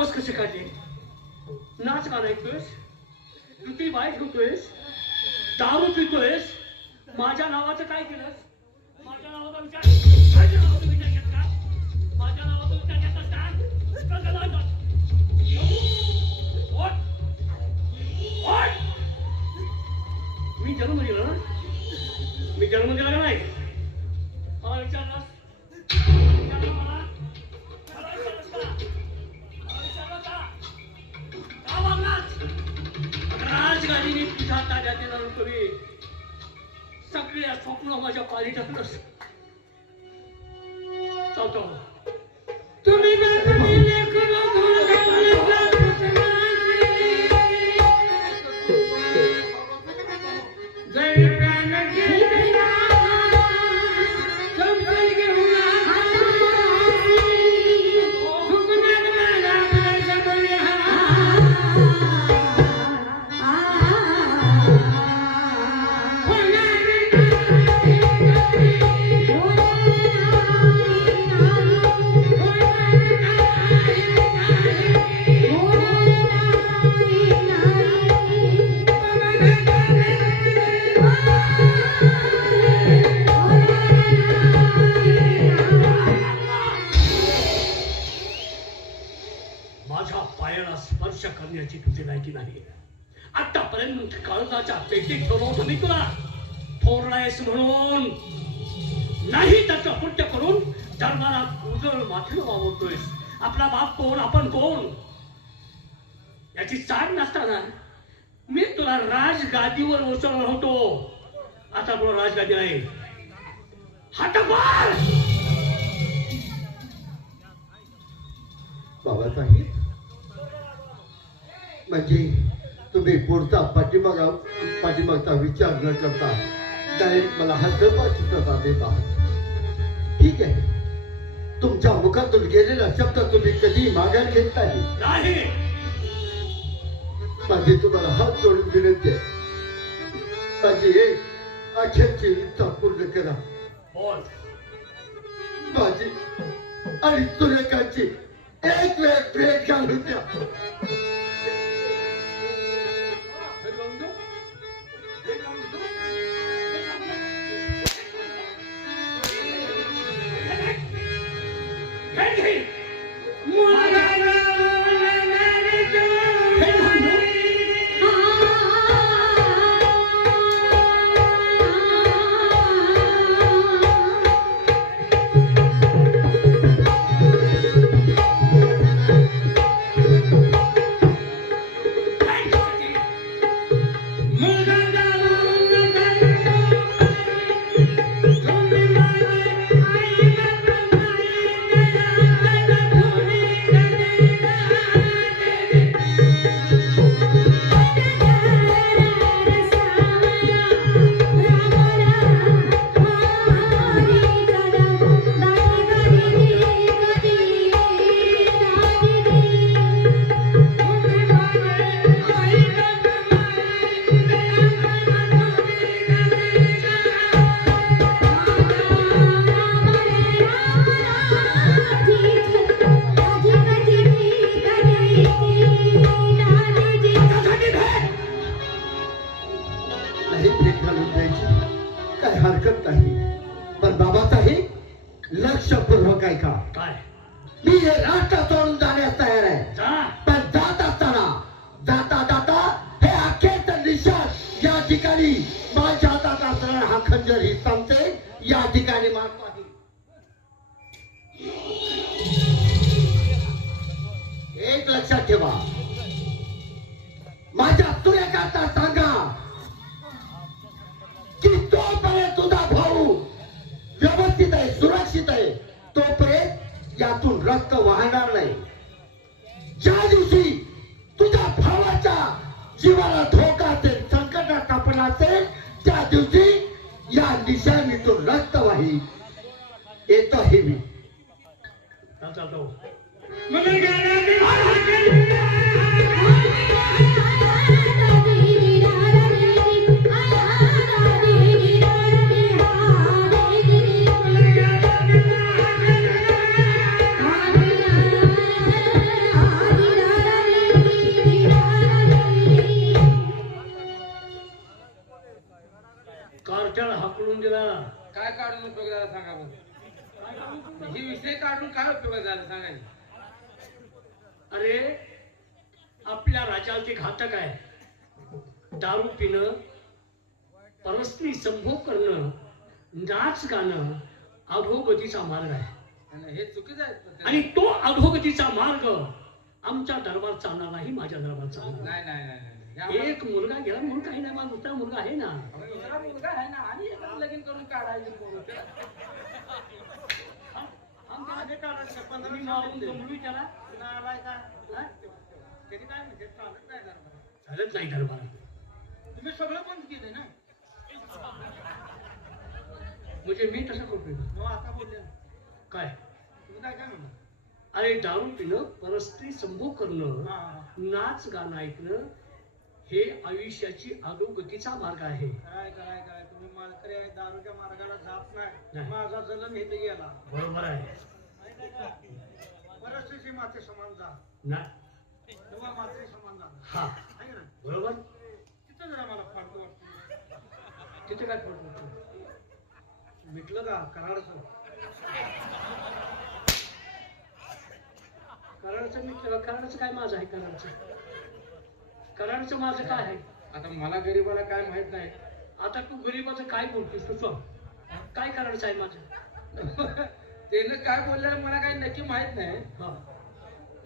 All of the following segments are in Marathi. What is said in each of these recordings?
दिवस कसे काढले? नाच गाणं ऐकतोयस, तुझी बाई ठेवतोयस, दारू पितोयस, माझ्या नावाचं काय केलंस? माझ्या नावाचा विचार घेतला? माझ्या नावाचा विचार घेतलास का? मी जन्म दिला ना? मी जन्म दिला का नाही? मला विचारलास? राजगाडीने तुझ्या ताब्यात येणार कवी सगळ्या स्वप्न माझ्या पाली टाकलंस. चालतो तुम्ही करण्याची तुझी लायकी नाही. आतापर्यंत काळजाच्या पेटीत ठेवलं होतं मी तुला थोरलायस म्हणून. नाही त्याचं कृत्य करून धर्माला उजळ माथी वावरतोयस. आपला बाप कोण, आपण कोण याची चाड नसताना मी तुला राजगादीवर बसवणार होतो. आता तुला राजगादी नाही. हातपार बाबासाहेब, म्हणजे तुम्ही पुढचा पाठीमागचा विचार न करता डायरेक्ट मला हद्दपाची सजा देत आहात. ठीक आहे, तुमच्या मुखातून गेलेला शब्द तुम्ही कधी माघार घेत नाही. माझी तुम्हाला हात जोडून विनंती आहे, माझी एक अखेरची इच्छा पूर्ण करा. माझी आणि सुरेखाची एक वेळ भेट घालून द्या. एक लक्षात ठेवा, माझ्या तुझ्याकरता सांगा की तोपर्यंत तुझा भाऊ व्यवस्थित आहे, सुरक्षित आहे, तोपर्यंत यातून रक्त वाहणार नाही. ज्या दिवशी तुझ्या भावाच्या जीवाला धोका असेल, संकटात सापडला असेल, त्या दिवशी या निशाणीतून रक्त वाही येतो. हे मी काढून दिला. काय काढून उपयोग झाला सांगा बरं. हे विषय काढून काय उपयोग झाला सांगा की. अरे आपल्या राज्याला ते घातक आहे. दारू पिणं, परस्त्री संभोग करणं, नाच गाणं अधोगतीचा मार्ग आहे. आणि हे चुकीचं आहे पण ते. आणि तो अधोगतीचा मार्ग आमच्या दरबार चालणार नाही, माझ्या दरबार चालणार नाही नाही नाही नाही. नाही. एक मुलगा गेला म्हणून काही नाही, माझा दुसरा मुलगा आहे ना. अहो, दुसरा मुलगा आहे ना आणि एकच लगीन करून काढायचं पोरं. तुम्ही मारून जमलूय त्याला. चालत नाही दरबार. तुम्ही सगळं बंद केलं ना. म्हणजे मी तसं करतोय का? मग आता बोलले ना. काय? तुम्ही काय काय म्हणा. अरे दारू पिणं, परस्त्री संभोग करणं, हा, हा. नाच गाणं ऐकणं हे आयुष्याची अधोगतीचा मार्ग आहे. काय काय काय तुम्ही मालकरी आहे, दारूच्या मार्गाला जात नाही. नाही. माझा जन्म इथे गेला. बरोबर आहे परिस्थिती माते समान जा ना. तेव्हा माते समान जा हा आहे ना. बरोबर. तिथं जरा मला फालतू वाटतं. तिथे काय पडतो? मिटलं का कराडचं. कराडचं मी कराडचं काय माझं आहे? कराडचं कराडचं माझं काय आहे? आता मला गरीबाला काय माहित नाही. आता तू गरीबाचं काय बोलतोस? तू सांग. काय कराडचं आहे माझं? त्यानं काय बोललं मला काही नक्की माहित नाही. हा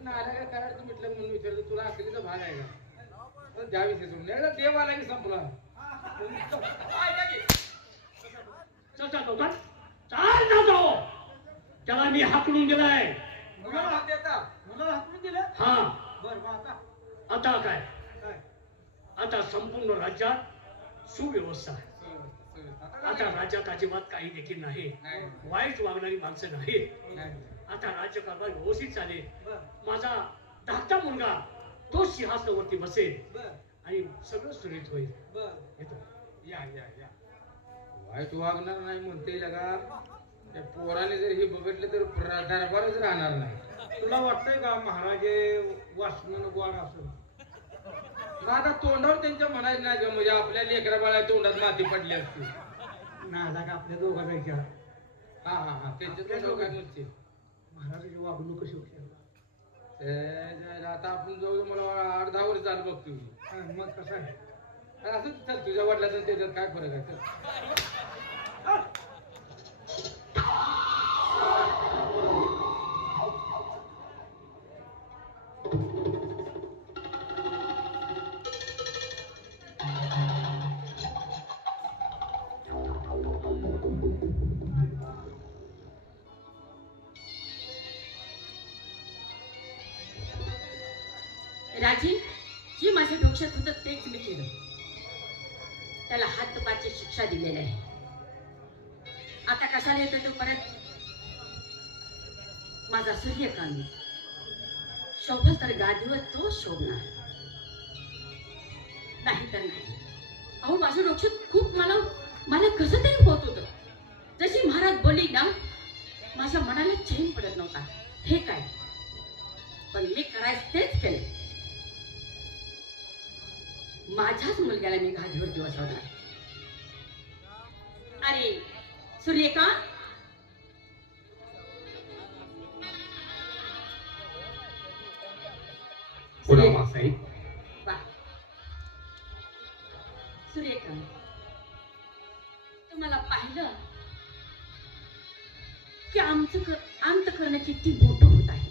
नाला काय करायचं म्हटलं म्हणून विचारतो तुला अकलीचा भाग आहे का. तर द्या विषय सोडून एकदा देव आला की संपला. चल चल तो चाल ना जाओ. त्याला मी हाकलून दिलाय. मला हात देता मला हाकून दिलं. हा बर मग आता आता काय? काय आता संपूर्ण राज्यात सुव्यवस्था आहे. आता राज्यात अजिबात काही देखील नाही. नाही. वाईट वागणारी माणसं नाही. नाही. आता राज्यकारभार व्यवस्थित चालेल. बर माझा धाकटा मुलगा तो सिंहासनावरती बसेल बर आणि सगळं सुरळीत होईल. बर येतो. या या या. वाईट वागणार नाही म्हणते लगा. त्या पोराने जर हे बघितलं तर दरबारच राहणार नाही. तुला वाटतंय का महाराजे वासनानं गोड असं. आता तोंडावर त्यांच्या म्हणायचं नाही का म्हणजे आपल्या लेकरा बाळा तोंडात माती पडली असते. नाला का आपल्या दोघांचा विचार. हा हा हा त्यांच्या तोंडावर काय म्हणते महाराजाची वागणूक कशी होती. आता आपण जाऊ मला 8-10 वर्ष झालं बघतो. मग कसं आहे असंच चल तुझ्या वडिलाचं त्याच्यात काय फरक आहे. चल. राजी जी माझ्या डोक्यात होतं तेच मी केलं. त्याला हातपाची शिक्षा दिलेली आहे. आता कशाला येतो तो परत? माझा सूर्यकांत शोभल तर गादीवर तो शोभणार नाही तर नाही. अहो माझ्या डोक्यात खूप मला कसं तरी होत होतं. जशी महाराज बोलली ना माझ्या मनाला चैन पडत नव्हता. हे काय पण मी करायचं तेच केलं. माझ्याच मुलग्याला मी गादीवर बसवणार. अरे सूर्यकांत साहेब वा सूर्यकांत तुम्हाला पाहिलं की आमचं अंतःकरण किती मोठं होत आहे.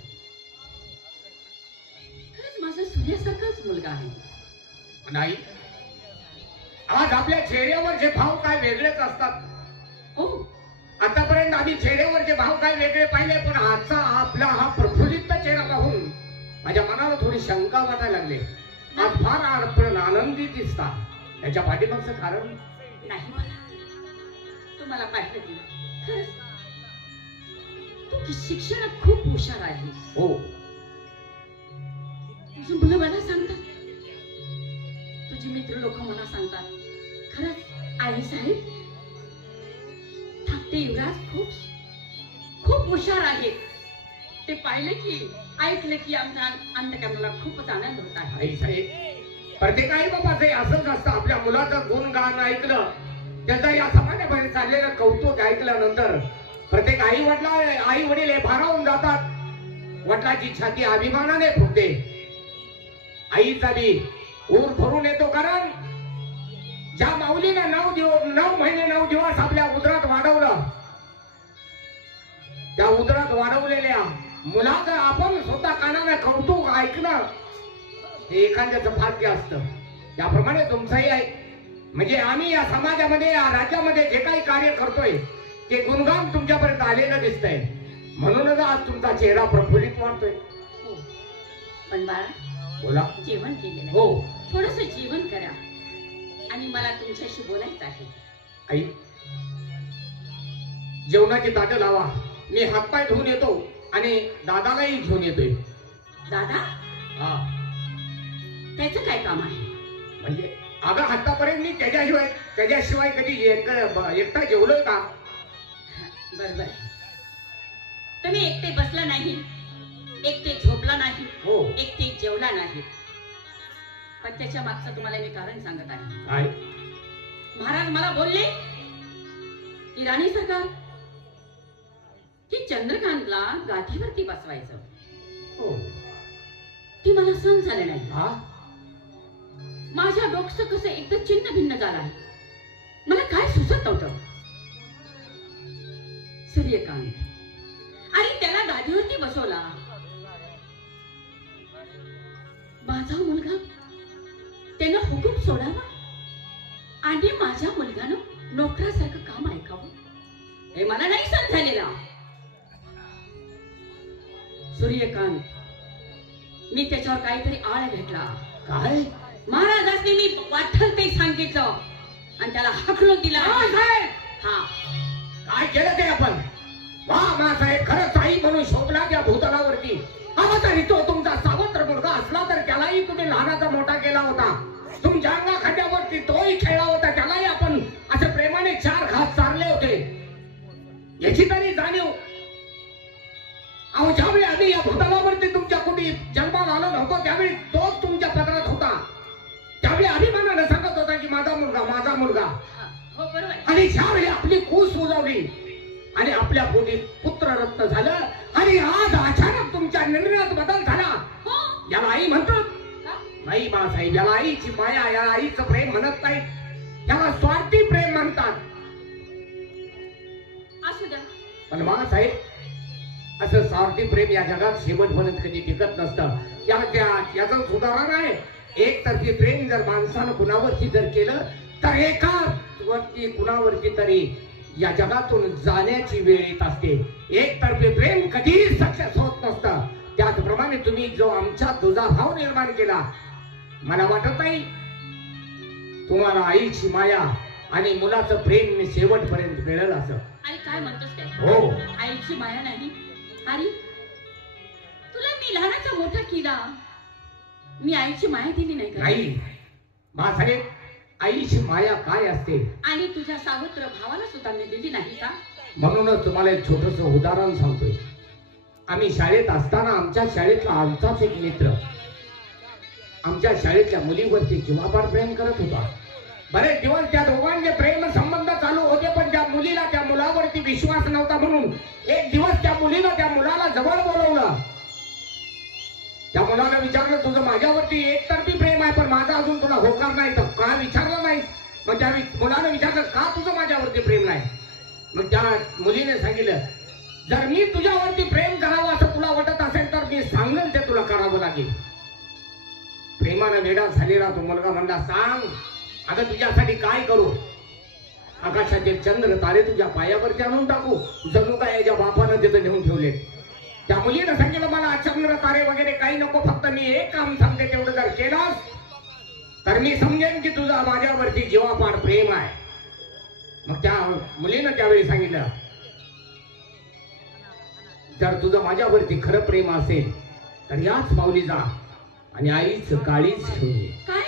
खरंच माझा सूर्यासारखाच मुलगा आहे. नाही आज आपल्या चेहऱ्यावरचे भाव काय वेगळेच असतात. हो आतापर्यंत आम्ही चेहऱ्यावरचे भाव काय वेगळे पाहिले पण आजचा आपला हा प्रफुल्लित चेहरा पाहून माझ्या मनाला थोडी शंका वाटायला लागली. आज फार आनंदी दिसता. त्याच्या पाठीमागचं कारण नाही मला तुम्हाला पाहिलं की खरंच तू शिक्षणात खूप हुशार आहे. हो तुझी मुलं मला सांगतात, तुझी मित्र लोक मला सांगतात खरंच आई साहेब धाकटे युवराज खूप हुशार आहेत. ते पाहिलं की ऐकलं की आमच्या अंतःकरणाला खूपच आनंद होत आहे. आई साहेब प्रत्येक आई बाबाचे असंच असतं. आपल्या मुलाचं गुणगान ऐकलं त्याचा या समाजामध्ये चाललेलं कौतुक ऐकल्यानंतर प्रत्येक आई वडील हे भारावून जातात. वडिलांची छाती अभिमानाने फुटते. आईचा बी ऊर भरून येतो. कारण ज्या माऊलीने 9 महिने 9 दिवस आपल्या उदरात वाढवलं, त्या उदरात वाढवलेल्या मुलाचं आपण स्वतः कानाने कौतुक ऐकणं हे एखाद्याचं भाग्य असतं. त्याप्रमाणे तुमचंही आहे. म्हणजे आम्ही या समाजामध्ये या राज्यामध्ये जे काही कार्य करतोय ते गुणगान तुमच्यापर्यंत आलेलं दिसतंय. म्हणूनच आज तुमचा चेहरा प्रफुल्लित वाटतोय. हो. पण बाळा, बोला. जेवण केलेलं आहे. हो थोडस जेवण करा आणि मला तुमच्याशी बोलायचं आहे. आई, जेवणाची ताटं लावा. मी हातपाय धुवून येतो आणि दादालाही घेऊन येतोय. दादा, हा त्याचं काय काम आहे? म्हणजे अगं आतापर्यंत मी त्याच्याशिवाय कधी एकटा जेवलोय का? बरोबर आहे. तुम्ही एकटे बसला नाही, एकटे झोपला नाही, हो. एकटे जेवला नाही. पण त्याच्या मागचं तुम्हाला मी कारण सांगत आहे. काय? महाराज मला बोलले की राणी सरकार, की चंद्रकांतला गाठीवरती बसवायचं. हो. ती मला सहन झालं नाही. हा? माझ्या डोकं कसं एकदम चिन्ह भिन्न झालं. मला काय सुचत नव्हतं. सूर्यकांत आणि त्याला गादीवरती बसवला. माझा मुलगा त्यानं हुकूम सोडावा आणि माझ्या मुलगानं नोकरासारखं काम ऐकावं, हे मला नाही सहन झालेलं. सूर्यकांत, मी त्याच्यावर काहीतरी आळ घेतला. काय? महाराजांनी मी वाटल ते सांगितलं आणि त्याला हाकलून दिला. हा, काय केलं ते आपण? वा मासाहेब, खरंच आई म्हणून शोभला त्या भूतलावरती. हा तरी तो तुमचा सावत्र मुलगा असला तर त्यालाही तुम्ही लहानाचा मोठा केला होता. तुमच्या अंगा खांद्यावरती तोही खेळला होता. त्यालाही आपण असे प्रेमाने 4 घास चारले होते. याची तरी जाणीव. अहो, ज्यावेळी आम्ही या भूतलावरती तुमच्या कुठे जन्माला आलो नव्हतो त्यावेळी तोच तुमच्या पदरात होता. त्यावेळी अभिमानाने सांगत होता की माझा मुलगा, माझा मुलगा. हो बरोबर. आणि ज्यावेळी आपली कूस उजवली आणि आपल्या पोटी पुत्र रत्न झालं आणि आज अचानक तुमच्या निर्णयात बदल झाला. हो. याला आई म्हणतात का? नाही बाळासाहेब, याला आईची माया, या आईचं प्रेम म्हणत नाही, याला स्वार्थी प्रेम म्हणतात. असू द्या. पण बाळासाहेब, असं स्वार्थी प्रेम या जगात शेवटपर्यंत कधी टिकत नसतं. याचं उदाहरण आहे. एकतर्फी प्रेम जर माणसानं कुणावरती जर केलं तर एका वरती कुणावरती तरी या जगातून जाण्याची वेळ येत असते. एकतर्फी प्रेम कधीही सक्सेस होत नसतं. त्याचप्रमाणे तुम्ही जो आमच्यात दुजाभाव निर्माण केला, मला वाटत नाही तुम्हाला आईची माया आणि मुलाचं प्रेम शेवटपर्यंत मिळेल असं. आणि काय म्हणतोस काय? हो. आईची माया नाही. अरे, तुला मी लहानाचा मोठा केला, मी आईची माया दिली नाही का? नाही बाळासाहेब, आईची माया काय असते आणि तुझ्या सावत्र भावाला सुद्धा मी दिली नाही का? म्हणूनच तुम्हाला एक छोटस उदाहरण सांगतोय. आम्ही शाळेत असताना आमच्या शाळेतला आमचाच एक मित्र आमच्या शाळेतल्या मुलीवरती जीवापाड प्रेम करत होता. बरेच दिवस त्या दोघांचे प्रेम संबंध चालू होते, पण त्या मुलीला त्या मुलावरती विश्वास नव्हता. म्हणून एक दिवस त्या मुलीनं त्या मुलाला जवळ बोलवलं. त्या मुलाला विचारलं, तुझं माझ्यावरती एकतर्फी प्रेम आहे पण माझा अजून तुला होकार नाही, तर का विचारलं नाही? मग त्या मुलानं विचारलं, का तुझं माझ्यावरती प्रेम नाही? मग त्या मुलीने सांगितलं, जर मी तुझ्यावरती प्रेम करावं असं तुला वाटत असेल तर मी सांगेल ते तुला करावं लागेल. प्रेमानं वेडा झालेला तो मुलगा म्हणला, सांग अगं तुझ्यासाठी काय करू? आकाशाचे चंद्र तारे तुझ्या पायावरती आणून टाकू, जणू काय याच्या बापानं तिथं नेऊन ठेवले. त्या मुलीनं सांगितलं, मला चंद्र तारे वगैरे काही नको, फक्त मी एक काम सांगते, तेवढं जर केलंस तर मी समजेन की तुझा माझ्यावरती जीवापाड प्रेम आहे. मग त्या मुलीनं त्यावेळी सांगितलं, जर तुझं माझ्यावरती खरं प्रेम असेल तर याच पावली जा आणि आईच काळीच घेऊन ये. काय